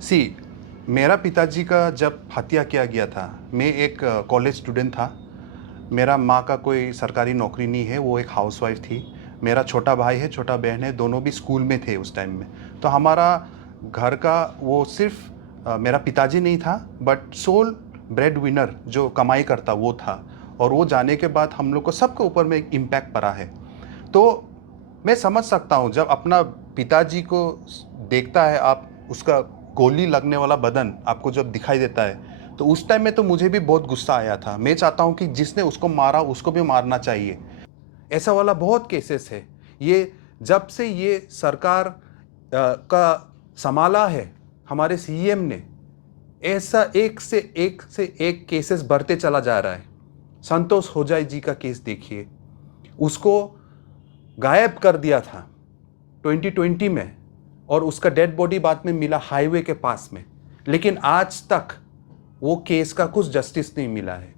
सी मेरा पिताजी का जब हत्या किया गया था, मैं एक कॉलेज स्टूडेंट था। मेरा माँ का कोई सरकारी नौकरी नहीं है, वो एक हाउसवाइफ थी। मेरा छोटा भाई है, छोटा बहन है, दोनों भी स्कूल में थे उस टाइम में। तो हमारा घर का वो सिर्फ मेरा पिताजी नहीं था, बट सोल ब्रेड विनर जो कमाई करता वो था। और वो जाने के बाद हम लोग को सबके ऊपर में एक इम्पैक्ट पड़ा है। तो मैं समझ सकता हूँ, जब अपना पिताजी को देखता है आप, उसका गोली लगने वाला बदन आपको जब दिखाई देता है, तो उस टाइम में तो मुझे भी बहुत गुस्सा आया था। मैं चाहता हूँ कि जिसने उसको मारा उसको भी मारना चाहिए। ऐसा वाला बहुत केसेस है। ये जब से ये सरकार का संभाला है हमारे सीएम ने, ऐसा एक केसेस बढ़ते चला जा रहा है। संतोष होजाई जी का केस देखिए, उसको गायब कर दिया था 2020 में, और उसका डेड बॉडी बाद में मिला हाईवे के पास में, लेकिन आज तक वो केस का कुछ जस्टिस नहीं मिला है।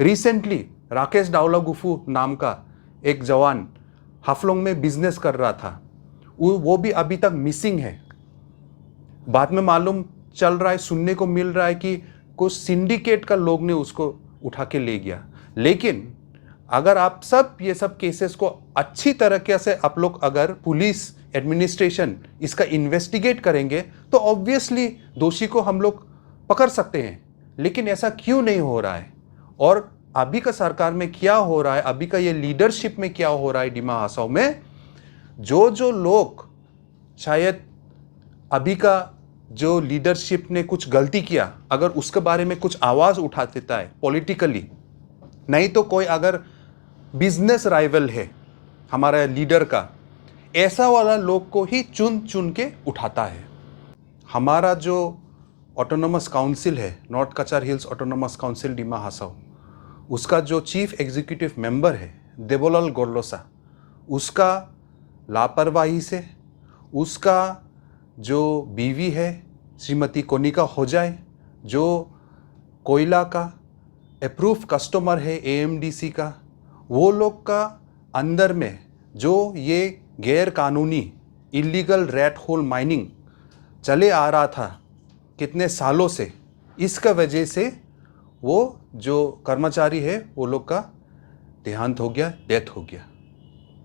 रिसेंटली राकेश डावलागुफू नाम का एक जवान हाफलोंग में बिजनेस कर रहा था, वो भी अभी तक मिसिंग है। बाद में मालूम चल रहा है, सुनने को मिल रहा है कि कुछ सिंडिकेट का लोग ने उसको उठा के ले गया। लेकिन अगर आप सब ये सब केसेस को अच्छी तरीके से आप लोग, अगर पुलिस एडमिनिस्ट्रेशन इसका इन्वेस्टिगेट करेंगे, तो ऑब्वियसली दोषी को हम लोग पकड़ सकते हैं। लेकिन ऐसा क्यों नहीं हो रहा है? और अभी का सरकार में क्या हो रहा है, अभी का ये लीडरशिप में क्या हो रहा है डिमा हासाओ में, जो लोग शायद अभी का जो लीडरशिप ने कुछ गलती किया, अगर उसके बारे में कुछ आवाज उठा देता है पॉलिटिकली, नहीं तो कोई अगर बिजनेस राइवल है हमारा लीडर का, ऐसा वाला लोग को ही चुन चुन के उठाता है। हमारा जो ऑटोनोमस काउंसिल है, north Cachar hills autonomous council Dima Hasao, उसका जो चीफ एग्जीक्यूटिव मेंबर है देबोलाल गोरलोसा, उसका लापरवाही से, उसका जो बीवी है श्रीमती कोनिका होजाई, जो कोयला का अप्रूव कस्टमर है एएमडीसी का, वो लोग का अंदर में जो ये गैर कानूनी इलीगल रैट होल माइनिंग चले आ रहा था कितने सालों से, इसका वजह से वो जो कर्मचारी है वो लोग का देहांत हो गया, डेथ हो गया।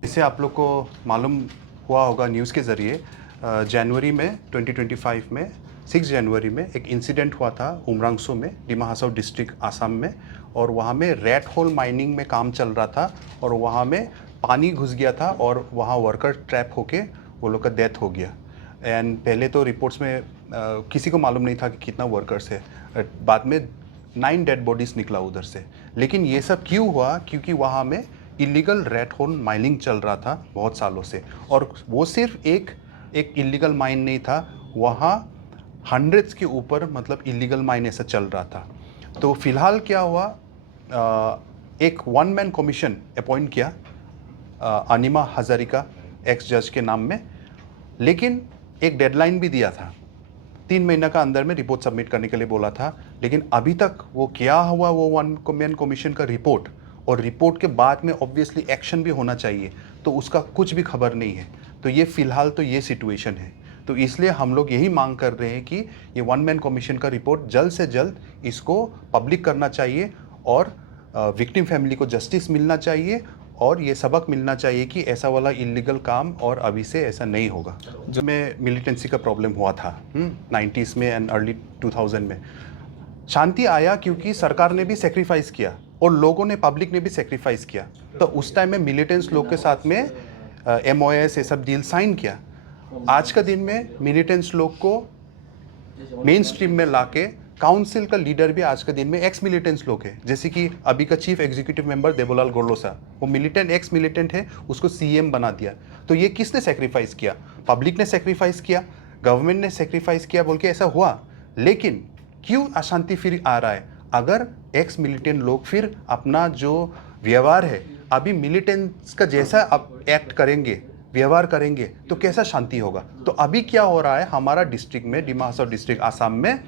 इसे आप लोग को मालूम हुआ होगा न्यूज़ के ज़रिए, जनवरी में 2025 में 6 जनवरी में एक इंसिडेंट हुआ था उमरांगसो में, डिमा हासाओ डिस्ट्रिक्ट आसाम में। और वहाँ में रैट होल माइनिंग में काम चल रहा था, और वहाँ में पानी घुस गया था, और वहाँ वर्कर ट्रैप होके वो लोग का डेथ हो गया। एंड पहले तो रिपोर्ट्स में किसी को मालूम नहीं था कि कितना वर्कर्स है। बाद में 9 डेड बॉडीज़ निकला उधर से। लेकिन ये सब क्यों हुआ? क्योंकि वहाँ में इलीगल रैट होल माइनिंग चल रहा था बहुत सालों से। और वो सिर्फ एक इलीगल माइन नहीं था, वहाँ हंड्रेड्स के ऊपर मतलब इलीगल माइन ऐसा चल रहा था। तो फिलहाल क्या हुआ, एक 1 मैन कमीशन अपॉइंट किया अनिमा हजारिका एक्स जज के नाम में, लेकिन एक डेडलाइन भी दिया था, 3 महीना का अंदर में रिपोर्ट सबमिट करने के लिए बोला था। लेकिन अभी तक वो क्या हुआ, वो 1 मैन कमीशन का रिपोर्ट, और रिपोर्ट के बाद में ऑब्वियसली एक्शन भी होना चाहिए, तो उसका कुछ भी खबर नहीं है। तो ये फ़िलहाल तो ये सिचुएशन है। तो इसलिए हम लोग यही मांग कर रहे हैं कि ये 1 मैन कमीशन का रिपोर्ट जल्द से जल्द इसको पब्लिक करना चाहिए, और विक्टिम फैमिली को जस्टिस मिलना चाहिए, और ये सबक मिलना चाहिए कि ऐसा वाला इलीगल काम और अभी से ऐसा नहीं होगा। जो में मिलिटेंसी का प्रॉब्लम हुआ था 90s में एंड अर्ली 2000 में, शांति आया क्योंकि सरकार ने भी सेक्रीफाइस किया और लोगों ने, पब्लिक ने भी सेक्रीफाइस किया। तो उस टाइम में मिलिटेंट्स लोग के साथ में MOS ये सब डील साइन किया। आज का दिन में मिलिटेंट्स लोग को मेन स्ट्रीम में लाके काउंसिल का लीडर भी आज के दिन में एक्स मिलिटेंट्स लोग हैं। जैसे कि अभी का चीफ एग्जीक्यूटिव मेंबर देबोलाल गोरलोसा, वो मिलिटेंट, एक्स मिलिटेंट है, उसको CM बना दिया। तो ये किसने सेक्रीफाइस किया? पब्लिक ने सेक्रीफाइस किया, गवर्नमेंट ने सेक्रीफाइस किया बोल के ऐसा हुआ। लेकिन क्यों अशांति फिर आ रहा है? अगर एक्स मिलिटेंट लोग फिर अपना जो व्यवहार है अभी मिलिटेंट्स का जैसा अब एक्ट करेंगे, व्यवहार करेंगे, तो कैसा शांति होगा? तो अभी क्या हो रहा है हमारा डिस्ट्रिक्ट में, डिमा हासाओ डिस्ट्रिक्ट आसाम में,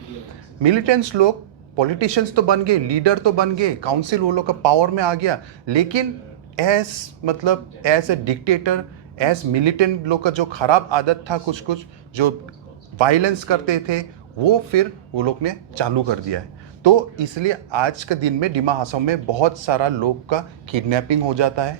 मिलिटेंट्स लोग पॉलिटिशियंस तो बन गए, लीडर तो बन गए, काउंसिल वो लोग का पावर में आ गया, लेकिन as a dictator, as militant लोग का जो खराब आदत था, कुछ जो वायलेंस करते थे, वो फिर वो लोग ने चालू कर दिया है। तो इसलिए आज के दिन में डिमा हासाओ में बहुत सारा लोग का किडनैपिंग हो जाता है,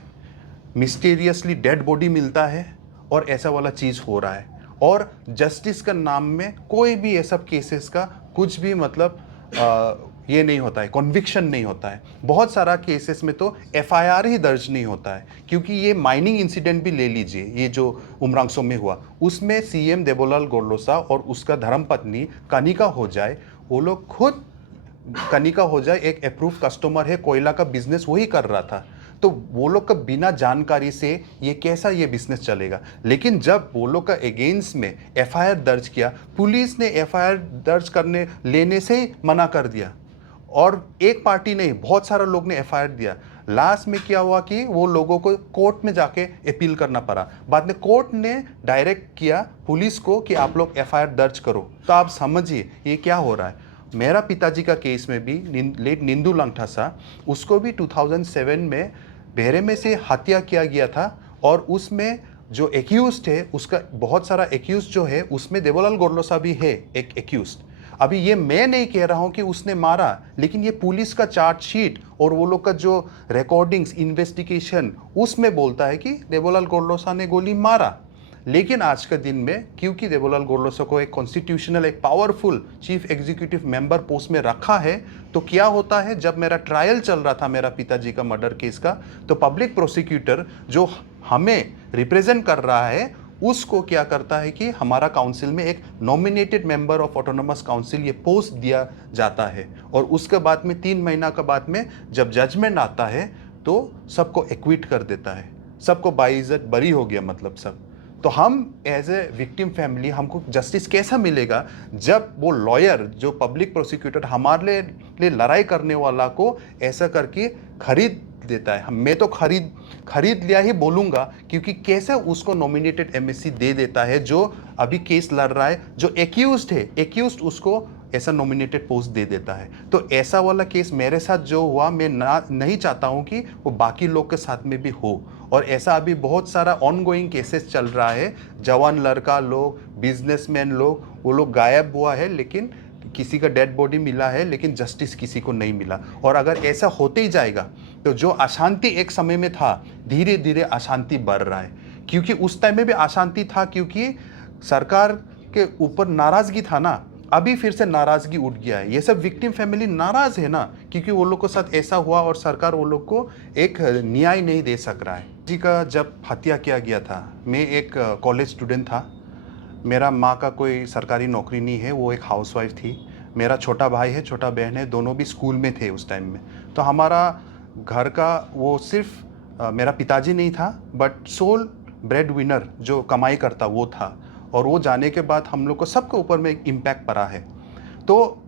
मिस्टीरियसली डेड बॉडी मिलता है और ऐसा वाला चीज़ हो रहा है। और जस्टिस का नाम में कोई भी ऐसा केसेस का कुछ भी मतलब ये नहीं होता है, कन्विक्शन नहीं होता है। बहुत सारा केसेस में तो एफआईआर ही दर्ज नहीं होता है, क्योंकि ये माइनिंग इंसिडेंट भी ले लीजिए, ये जो उमरांगसो में हुआ, उसमें सीएम देवोलाल गोरलोसा और उसका धर्मपत्नी कनिका हो जाए, वो लोग खुद कनिका हो जाए एक अप्रूव कस्टमर है, कोयला का बिजनेस वही कर रहा था। तो वो लोग का बिना जानकारी से ये कैसा ये बिजनेस चलेगा। लेकिन जब वो लोग का अगेंस्ट में एफआईआर दर्ज किया, पुलिस ने एफआईआर दर्ज करने लेने से ही मना कर दिया। और एक पार्टी नहीं, बहुत सारे लोग ने एफआईआर दिया। लास्ट में क्या हुआ कि वो लोगों को कोर्ट में जाके अपील करना पड़ा। बाद में कोर्ट ने डायरेक्ट किया पुलिस को कि आप लोग एफआईआर दर्ज करो। तो आप समझिए ये क्या हो रहा है। मेरा पिताजी का केस में भी लेट निंदू लंगथासा, उसको भी 2007 में बेहरे में से हत्या किया गया था। और उसमें जो एक्यूज्ड है, उसका बहुत सारा एक्यूज्ड जो है, उसमें देवोलाल गोरलोसा भी है एक एक्यूज्ड। अभी ये मैं नहीं कह रहा हूं कि उसने मारा, लेकिन ये पुलिस का चार्जशीट और वो लोग का जो रिकॉर्डिंग्स इन्वेस्टिगेशन उसमें बोलता है कि देवोलाल गोरलोसा ने गोली मारा। लेकिन आज के दिन में क्योंकि देवोलाल गोरलोसा को एक कॉन्स्टिट्यूशनल, एक powerful chief executive member post में रखा है, तो क्या होता है, जब मेरा ट्रायल चल रहा था मेरा पिताजी का मर्डर केस का, तो पब्लिक प्रोसिक्यूटर जो हमें रिप्रेजेंट कर रहा है, उसको क्या करता है कि हमारा काउंसिल में एक nominated member of autonomous council ये पोस्ट दिया जाता है। और उसके बाद में 3 महीना के बाद में जब जजमेंट आता है तो सबको एक्विट कर देता है, सबको बाइज्जत बरी हो गया मतलब सब। तो हम एज ए विक्टिम फैमिली, हमको जस्टिस कैसा मिलेगा जब वो लॉयर जो पब्लिक प्रोसिक्यूटर हमारे लिए लड़ाई करने वाला को ऐसा करके खरीद देता है। मैं तो खरीद लिया ही बोलूँगा, क्योंकि कैसे उसको नॉमिनेटेड एमएससी दे देता है जो अभी केस लड़ रहा है, जो एक्यूज्ड है, एक्यूज्ड उसको ऐसा नॉमिनेटेड पोस्ट दे देता है। तो ऐसा वाला केस मेरे साथ जो हुआ, मैं नहीं चाहता हूँ कि वो बाकी लोग के साथ में भी हो। और ऐसा अभी बहुत सारा ऑनगोइंग केसेस चल रहा है, जवान लड़का लोग, बिजनेसमैन लोग, वो लोग गायब हुआ है, लेकिन किसी का डेड बॉडी मिला है, लेकिन जस्टिस किसी को नहीं मिला। और अगर ऐसा होते ही जाएगा तो जो अशांति एक समय में था, धीरे धीरे अशांति बढ़ रहा है। क्योंकि उस टाइम में भी अशांति था, क्योंकि सरकार के ऊपर नाराजगी था ना, अभी फिर से नाराजगी उठ गया है। ये सब विक्टिम फैमिली नाराज है ना, क्योंकि वो लोग के साथ ऐसा हुआ और सरकार वो लोग को एक न्याय नहीं दे सक रहा है। जी का जब हत्या किया गया था, मैं एक कॉलेज स्टूडेंट था। मेरा माँ का कोई सरकारी नौकरी नहीं है, वो एक हाउसवाइफ थी। मेरा छोटा भाई है, छोटा बहन है, दोनों भी स्कूल में थे उस टाइम में। तो हमारा घर का वो सिर्फ मेरा पिताजी नहीं था, बट सोल ब्रेड विनर जो कमाई करता वो था। और वो जाने के बाद हम लोग को सबके ऊपर में एक इम्पैक्ट पड़ा है। तो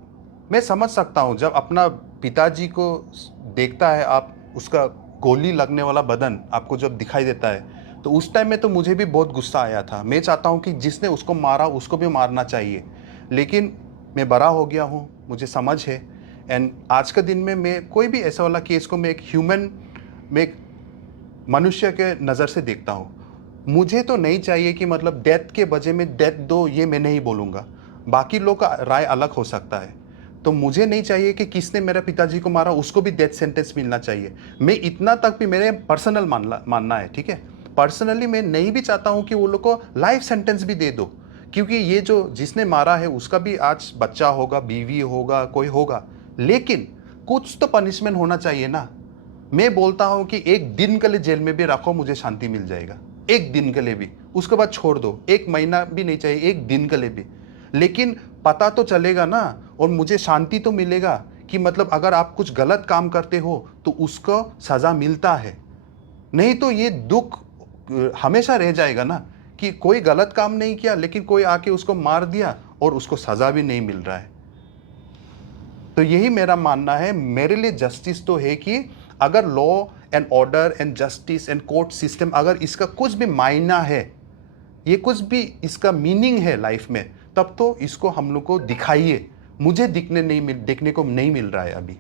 मैं समझ सकता हूँ, जब अपना पिताजी को देखता है आप, उसका गोली लगने वाला बदन आपको जब दिखाई देता है, तो उस टाइम में तो मुझे भी बहुत गुस्सा आया था। मैं चाहता हूँ कि जिसने उसको मारा उसको भी मारना चाहिए। लेकिन मैं बड़ा हो गया हूँ, मुझे समझ है। एंड आज के दिन में मैं कोई भी ऐसा वाला केस को मैं एक ह्यूमन, मैं एक मनुष्य के नज़र से देखता हूँ। मुझे तो नहीं चाहिए कि मतलब डेथ के वजह में डेथ दो, ये मैं नहीं बोलूँगा। बाकी लोग का राय अलग हो सकता है। तो मुझे नहीं चाहिए कि किसने मेरे पिताजी को मारा उसको भी डेथ सेंटेंस मिलना चाहिए। मैं इतना तक भी मेरे पर्सनल मानना है, ठीक है। पर्सनली मैं नहीं भी चाहता हूँ कि वो लोग को लाइफ सेंटेंस भी दे दो, क्योंकि ये जो जिसने मारा है उसका भी आज बच्चा होगा, बीवी होगा, कोई होगा। लेकिन कुछ तो पनिशमेंट होना चाहिए ना। मैं बोलता हूँ कि एक दिन के लिए जेल में भी रखो, मुझे शांति मिल जाएगा। एक दिन के लिए भी, उसके बाद छोड़ दो। एक महीना भी नहीं चाहिए, एक दिन के लिए भी। लेकिन पता तो चलेगा ना, और मुझे शांति तो मिलेगा कि मतलब अगर आप कुछ गलत काम करते हो तो उसको सज़ा मिलता है। नहीं तो ये दुख हमेशा रह जाएगा ना कि कोई गलत काम नहीं किया, लेकिन कोई आके उसको मार दिया और उसको सज़ा भी नहीं मिल रहा है। तो यही मेरा मानना है। मेरे लिए जस्टिस तो है कि अगर law and order and justice and court system, अगर इसका कुछ भी मायना है, ये कुछ भी इसका मीनिंग है लाइफ में, तब तो इसको हम लोग को दिखाइए। मुझे देखने को नहीं मिल रहा है अभी।